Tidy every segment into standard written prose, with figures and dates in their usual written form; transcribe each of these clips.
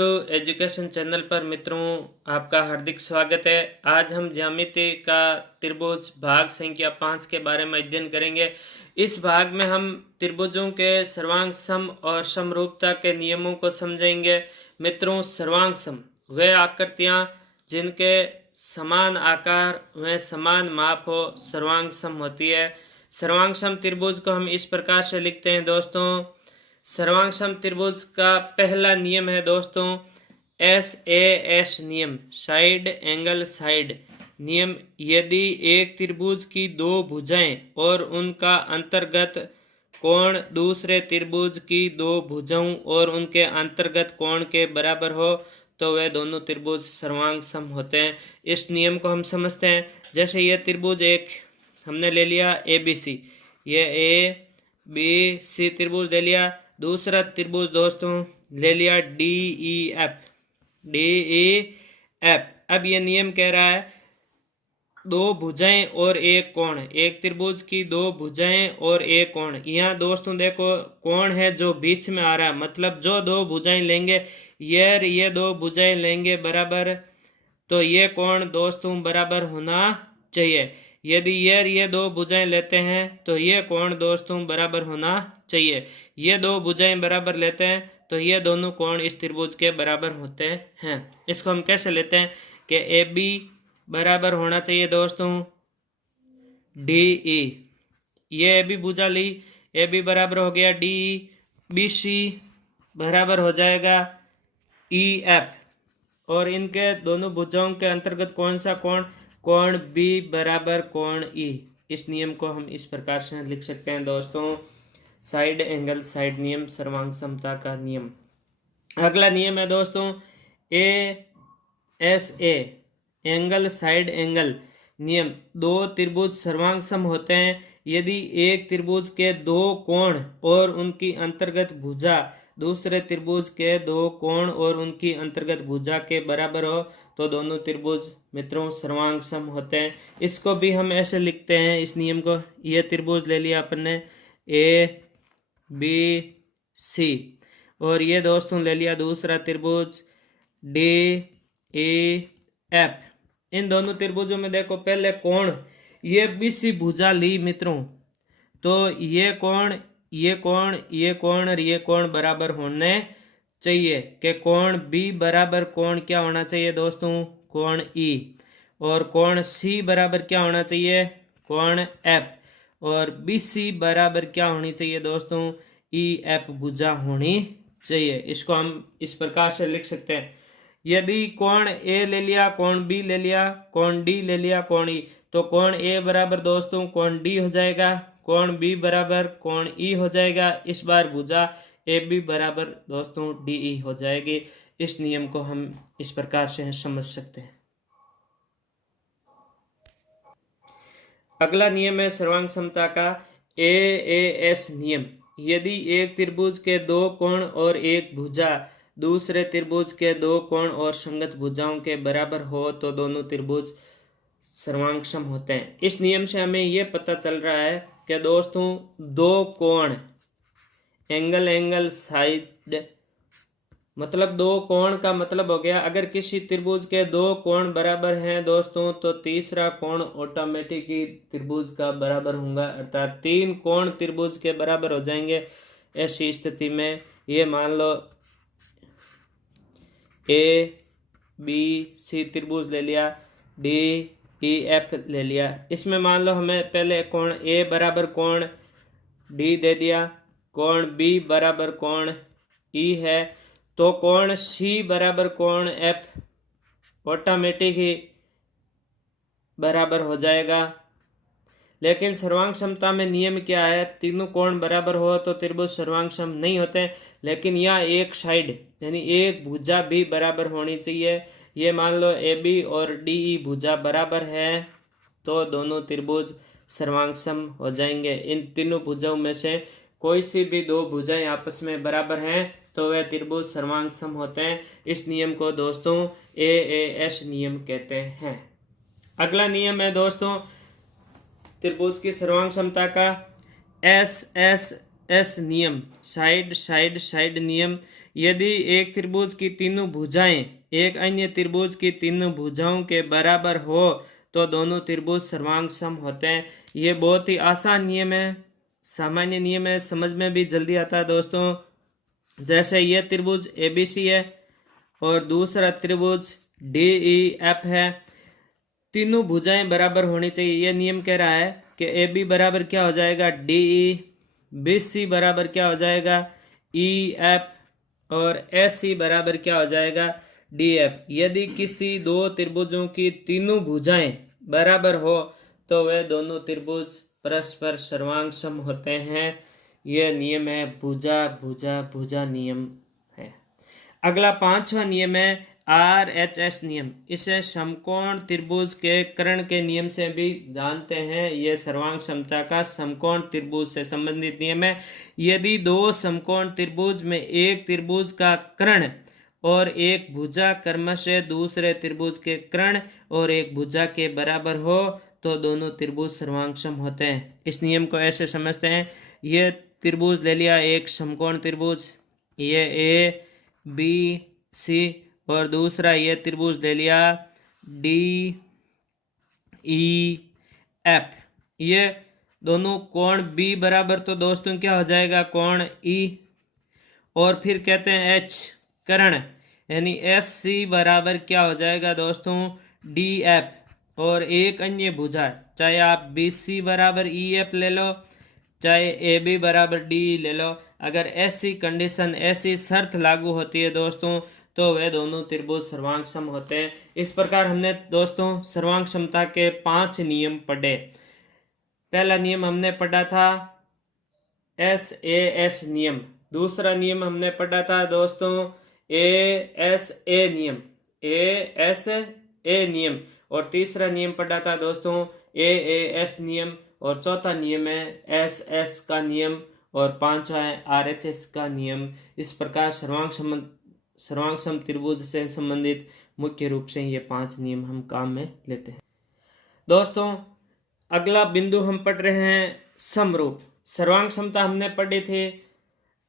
तो education channel पर मित्रों आपका हार्दिक स्वागत है। आज हम ज्यामिति का त्रिभुज भाग संख्या 5 के बारे में अध्ययन करेंगे। इस भाग में हम त्रिभुजों के सर्वांग सम और समरूपता के नियमों को समझेंगे। मित्रों, सर्वांग सम वे आकृतियां जिनके समान आकार व समान माप हो सर्वांग सम होती है। सर्वांग सम त्रिभुज को हम इस प्रकार से लिखते हैं दोस्तों। सर्वांग सम त्रिभुज का पहला नियम है दोस्तों SAS नियम, साइड एंगल साइड नियम। यदि एक त्रिभुज की दो भुजाएं और उनका अंतर्गत कोण दूसरे त्रिभुज की दो भुजाओं और उनके अंतर्गत कोण के बराबर हो तो वे दोनों त्रिभुज सर्वांग सम होते हैं। इस नियम को हम समझते हैं। जैसे ये त्रिभुज एक हमने ले लिया ABC, ये ABC त्रिभुज ले लिया। दूसरा त्रिभुज दोस्तों ले लिया DEF। अब ये नियम कह रहा है दो भुजाएं और एक कोण, एक त्रिभुज की दो भुजाएं और एक कोण। यहाँ दोस्तों देखो कोण है जो बीच में आ रहा है, मतलब जो दो भुजाएं लेंगे ये दो भुजाएं लेंगे बराबर, तो ये कोण दोस्तों बराबर होना चाहिए। यदि ये दो भुजाएं लेते हैं तो ये कोण दोस्तों बराबर होना चाहिए। ये दो भुजाएं बराबर लेते हैं तो ये दोनों कोण इस त्रिभुज के बराबर होते हैं। इसको हम कैसे लेते हैं कि AB बराबर होना चाहिए दोस्तों DE। ये AB भुजा ली, AB बराबर हो गया DE। BC बराबर हो जाएगा EF और इनके दोनों भुजाओं के अंतर्गत कौन सा कोण, कोण B बराबर कोण E। इस नियम को हम इस प्रकार से लिख सकते हैं दोस्तों, साइड एंगल साइड नियम, सर्वांग समता का नियम। अगला नियम है दोस्तों ASA, एंगल साइड एंगल नियम। दो त्रिभुज सर्वांग सम होते हैं यदि एक त्रिभुज के दो कोण और उनकी अंतर्गत भुजा दूसरे त्रिभुज के दो कोण और उनकी अंतर्गत भुजा के बराबर हो तो दोनों त्रिभुज मित्रों सर्वांग सम होते हैं। इसको भी हम ऐसे लिखते हैं इस नियम को। ये त्रिभुज ले लिया अपन ने ABC और ये दोस्तों ले लिया दूसरा त्रिभुज DEF। इन दोनों त्रिभुजों में देखो पहले कोण ये BC भुजा ली मित्रों, तो ये कोण और ये कोण बराबर होने चाहिए कि कोण B बराबर कोण क्या होना चाहिए दोस्तों, कोण E। और कोण C बराबर क्या होना चाहिए, कोण F। और BC बराबर क्या होनी चाहिए दोस्तों, EF भुजा होनी चाहिए। इसको हम इस प्रकार से लिख सकते हैं। यदि कोण A ले लिया, कोण B ले लिया, कोण D ले लिया, कोण E, तो कोण A बराबर दोस्तों कोण D हो जाएगा, कोण B बराबर कोण E हो जाएगा। इस बार भुजा AB बराबर दोस्तों DE हो जाएगी। इस नियम को हम इस प्रकार से समझ सकते हैं। अगला नियम है सर्वांग समता का AAS नियम। यदि एक त्रिभुज के दो कोण और एक भुजा दूसरे त्रिभुज के दो कोण और संगत भुजाओं के बराबर हो तो दोनों त्रिभुज सर्वांग सम होते हैं। इस नियम से हमें यह पता चल रहा है कि दोस्तों दो कोण, एंगल साइड, मतलब दो कोण का मतलब हो गया अगर किसी त्रिभुज के दो कोण बराबर हैं दोस्तों तो तीसरा कोण ऑटोमेटिक ही त्रिभुज का बराबर होगा, अर्थात तीन कोण त्रिभुज के बराबर हो जाएंगे। ऐसी स्थिति में ये मान लो ABC त्रिभुज ले लिया, DEF ले लिया। इसमें मान लो हमें पहले कोण A बराबर कोण D दे दिया, कोण B बराबर कोण E है, तो कोण C बराबर कोण F ऑटोमेटिक ही बराबर हो जाएगा। लेकिन सर्वांग समता में नियम क्या है, तीनों कोण बराबर हो तो त्रिभुज सर्वांग सम नहीं होते। लेकिन यहाँ एक साइड यानी एक भुजा भी बराबर होनी चाहिए। ये मान लो AB और DE भुजा बराबर है तो दोनों त्रिभुज सर्वांग सम हो जाएंगे। इन तीनों भुजाओं में से कोई सी भी दो भुजाएं आपस में बराबर हैं तो वे त्रिभुज सर्वांग सम होते हैं। इस नियम को दोस्तों AAS नियम कहते हैं। अगला नियम है दोस्तों त्रिभुज की सर्वांग समता का SSS नियम, साइड साइड साइड नियम। यदि एक त्रिभुज की तीनों भुजाएं एक अन्य त्रिभुज की तीनों भुजाओं के बराबर हो तो दोनों त्रिभुज सर्वांग सम होते हैं। ये बहुत ही आसान नियम है, सामान्य नियम है, समझ में भी जल्दी आता है दोस्तों। जैसे ये त्रिभुज ABC है और दूसरा त्रिभुज DEF है, तीनों भुजाएं बराबर होनी चाहिए। यह नियम कह रहा है कि AB बराबर क्या हो जाएगा DE, BC बराबर क्या हो जाएगा EF और SC बराबर क्या हो जाएगा DF। यदि किसी दो त्रिभुजों की तीनों भुजाएं बराबर हो तो वे दोनों त्रिभुज परस्पर सर्वांग सम होते हैं। यह नियम है भुजा भुजा भुजा नियम है। अगला 5वां नियम है RHS नियम। इसे समकोण त्रिभुज के कर्ण के नियम से भी जानते हैं। यह सर्वांग समता का समकोण त्रिभुज से संबंधित नियम है। यदि दो समकोण त्रिभुज में एक त्रिभुज का कर्ण और एक भुजा क्रमशः दूसरे त्रिभुज के कर्ण और एक भुजा के बराबर हो तो दोनों त्रिभुज सर्वांग सम होते हैं। इस नियम को ऐसे समझते हैं, यह त्रिभुज ले लिया एक समकोण त्रिभुज, ये ABC और दूसरा ये त्रिभुज ले लिया DEF। ये दोनों कोण B बराबर तो दोस्तों क्या हो जाएगा कोण E, और फिर कहते हैं H कर्ण, यानी SC बराबर क्या हो जाएगा दोस्तों DF। और एक अन्य भुजा, चाहे आप BC बराबर EF ले लो चाहे AB बराबर DE ले लो, अगर ऐसी कंडीशन ऐसी शर्त लागू होती है दोस्तों तो वे दोनों त्रिभुज सर्वांग सम होते हैं। इस प्रकार हमने दोस्तों सर्वांग समता के 5 नियम पढ़े। पहला नियम हमने पढ़ा था SAS नियम, दूसरा नियम हमने पढ़ा था दोस्तों ASA नियम, ASA नियम, और तीसरा नियम पढ़ा था दोस्तों AAS नियम, और चौथा नियम है SS का नियम, और पांचवा है RHS का नियम। इस प्रकार सर्वांग सम त्रिभुज से संबंधित मुख्य रूप से ये 5 नियम हम काम में लेते हैं। दोस्तों अगला बिंदु हम पढ़ रहे हैं समरूप। सर्वांग समता हमने पढ़ी थी,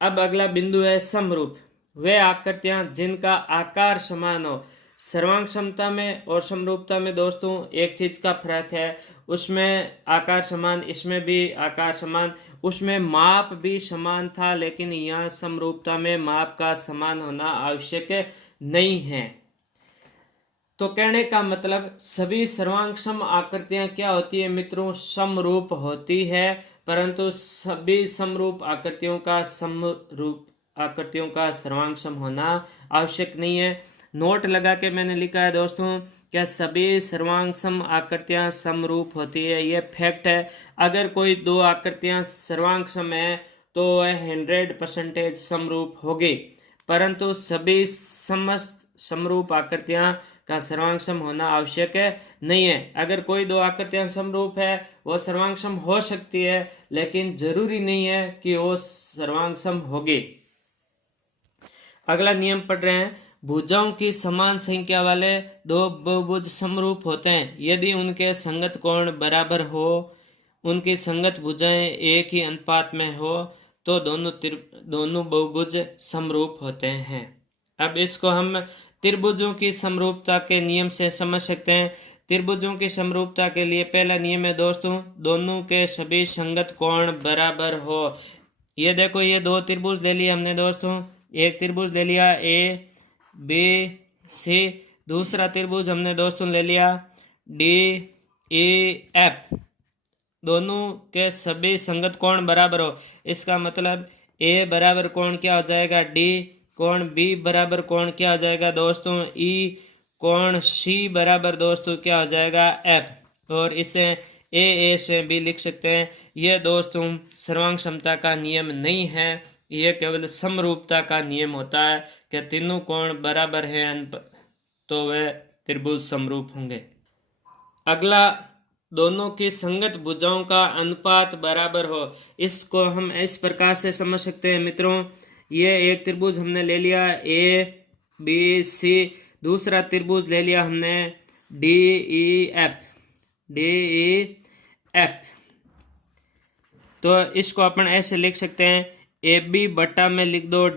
अब अगला बिंदु है समरूप। वे आकृतियां जिनका आकार समान हो। सर्वांग समता में और समरूपता में दोस्तों एक चीज का फर्क है, उसमें आकार समान, इसमें भी आकार समान, उसमें माप भी समान था, लेकिन यहाँ समरूपता में माप का समान होना आवश्यक नहीं है। तो कहने का मतलब सभी सर्वांग सम आकृतियां क्या होती है मित्रों, समरूप होती है, परंतु सभी समरूप आकृतियों का सर्वांग सम होना आवश्यक नहीं है। नोट लगा के मैंने लिखा है दोस्तों, क्या सभी सर्वांग सम आकृतियां समरूप होती है, ये फैक्ट है। अगर कोई दो आकृतियां सर्वांग सम है तो वह 100% समरूप होगी, परंतु सभी समस्त समरूप आकृतियां का सर्वांग सम होना आवश्यक नहीं है। अगर कोई दो आकृतियां समरूप है वो सर्वांग सम हो सकती है, लेकिन जरूरी नहीं है कि वो सर्वांग सम होगी। अगला नियम पढ़ रहे हैं, भुजाओं की समान संख्या वाले दो बहुभुज समरूप होते हैं यदि उनके संगत कोण बराबर हो, उनकी संगत भुजाएं एक ही अनुपात में हो तो दोनों बहुभुज समरूप होते हैं। अब इसको हम त्रिभुजों की समरूपता के नियम से समझ सकते हैं। त्रिभुजों की समरूपता के लिए पहला नियम है दोस्तों, दोनों के सभी संगत कोण बराबर हो। ये देखो, ये दो त्रिभुज ले लिए हमने दोस्तों, एक त्रिभुज ले लिया ABC, दूसरा त्रिभुज हमने दोस्तों ले लिया DEF। दोनों के सभी संगत कोण बराबर हो, इसका मतलब A बराबर कोण क्या हो जाएगा D, कोण B बराबर कोण क्या हो जाएगा दोस्तों E, कोण C बराबर दोस्तों क्या हो जाएगा F, और इसे AA से भी लिख सकते हैं। यह दोस्तों सर्वांग समता का नियम नहीं है, यह केवल समरूपता का नियम होता है कि तीनों कोण बराबर हैं तो वे त्रिभुज समरूप होंगे। अगला, दोनों की संगत भुजाओं का अनुपात बराबर हो। इसको हम इस प्रकार से समझ सकते हैं मित्रों, ये एक त्रिभुज हमने ले लिया ABC, दूसरा त्रिभुज ले लिया हमने DEF। तो इसको अपन ऐसे लिख सकते हैं, AB बटा में लिख दो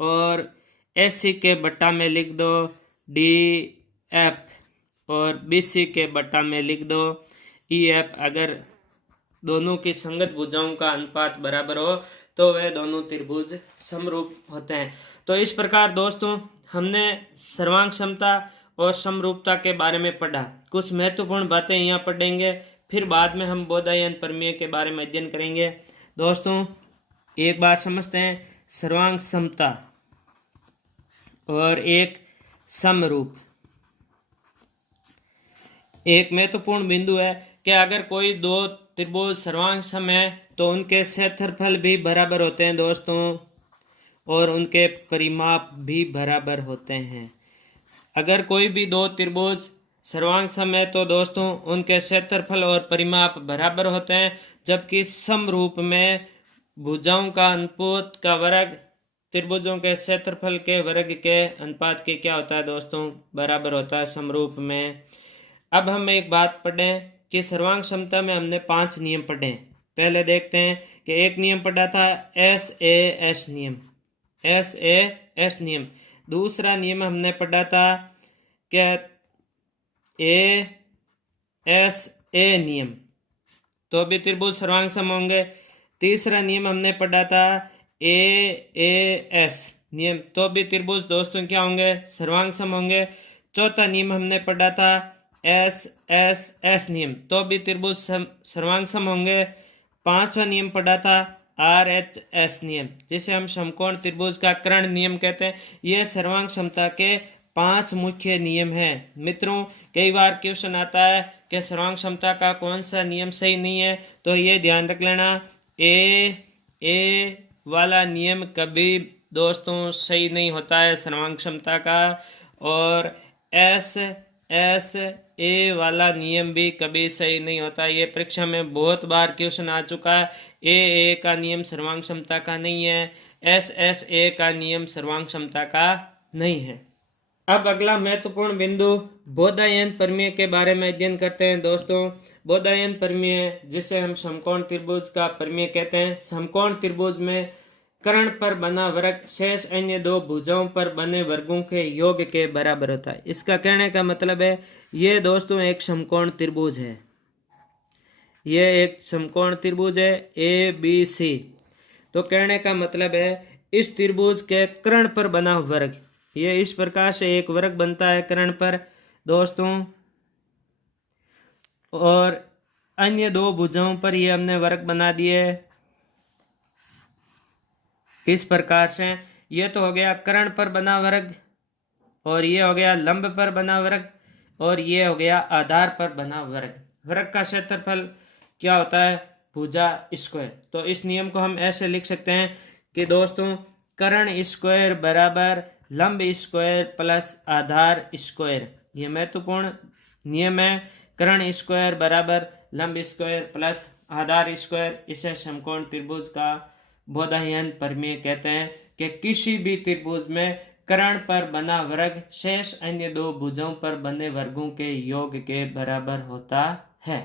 और AC के बट्टा में लिख दो DF और BC के बट्टा में लिख दो EF। अगर दोनों की संगत भुजाओं का अनुपात बराबर हो तो वे दोनों त्रिभुज समरूप होते हैं। तो इस प्रकार दोस्तों हमने सर्वांग क्षमता और समरूपता के बारे में पढ़ा। कुछ महत्वपूर्ण बातें यहाँ पढ़ेंगे, फिर बाद में हम बोधायन प्रमेय के बारे में अध्ययन करेंगे। दोस्तों एक बार समझते हैं सर्वांग क्षमता और एक समरूप। एक महत्वपूर्ण बिंदु है कि अगर कोई दो त्रिभुज सर्वांग सम है तो उनके क्षेत्रफल भी बराबर होते हैं दोस्तों, और उनके परिमाप भी बराबर होते हैं। अगर कोई भी दो त्रिभुज सर्वांग सम है तो दोस्तों उनके क्षेत्रफल और परिमाप बराबर होते हैं, जबकि समरूप में भुजाओं का अनुपात का वर्ग त्रिभुजों के क्षेत्रफल के वर्ग के अनुपात के क्या होता है दोस्तों, बराबर होता है समरूप में। अब हम एक बात पढ़ें कि सर्वांग क्षमता में हमने 5 नियम पढ़े। पहले देखते हैं कि एक नियम पढ़ा था SAS नियम, SAS नियम। दूसरा नियम हमने पढ़ा था कि ASA नियम, तो भी त्रिभुज सर्वांग सम होंगे। तीसरा नियम हमने पढ़ा था AAS नियम, तो भी त्रिभुज दोस्तों क्या होंगे, सर्वांग सम होंगे। चौथा नियम हमने पढ़ा था SSS नियम, तो भी त्रिभुज सर्वांग सम होंगे। पांचवा नियम पढ़ा था RHS नियम, जिसे हम समकोण त्रिभुज का कर्ण नियम कहते हैं। ये सर्वांग क्षमता के 5 मुख्य नियम हैं। मित्रों कई बार क्वेश्चन आता है कि सर्वांग क्षमता का कौन सा नियम सही नहीं है, तो ये ध्यान रख लेना, ए वाला नियम कभी दोस्तों सही नहीं होता है सर्वांग क्षमता का, और SSA वाला नियम भी कभी सही नहीं होता। ये परीक्षा में बहुत बार क्वेश्चन आ चुका है। AA का नियम सर्वांग क्षमता का नहीं है, SSA का नियम सर्वांग क्षमता का नहीं है। अब अगला महत्वपूर्ण बिंदु बोधायन प्रमेय के बारे में अध्ययन करते हैं दोस्तों। बोधायन प्रमेय, जिसे हम समकोण त्रिभुज का प्रमेय कहते हैं, समकोण त्रिभुज में कर्ण पर बना वर्ग शेष अन्य दो भुजाओं पर बने वर्गों के योग के बराबर होता है। इसका कहने का मतलब है ये दोस्तों एक समकोण त्रिभुज है, ये एक समकोण त्रिभुज है ABC। तो कहने का मतलब है इस त्रिभुज के कर्ण पर बना वर्ग, ये इस प्रकार से एक वर्ग बनता है कर्ण पर दोस्तों, और अन्य दो भुजाओं पर ये हमने वर्ग बना दिए इस प्रकार से। ये तो हो गया कर्ण पर बना वर्ग, और ये हो गया लंब पर बना वर्ग, और ये हो गया आधार पर बना वर्ग। वर्ग का क्षेत्रफल क्या होता है, भुजा स्क्वायर। तो इस नियम को हम ऐसे लिख सकते हैं कि दोस्तों कर्ण स्क्वायर बराबर लंब स्क्वायर प्लस आधार स्क्वायर। ये महत्वपूर्ण नियम है, कर्ण स्क्वायर बराबर लंब स्क्वायर प्लस आधार स्क्वायर। इसे समकोण त्रिभुज का बोधायन प्रमेय कहते हैं कि किसी भी त्रिभुज में कर्ण पर बना वर्ग शेष अन्य दो भुजाओं पर बने वर्गों के योग के बराबर होता है।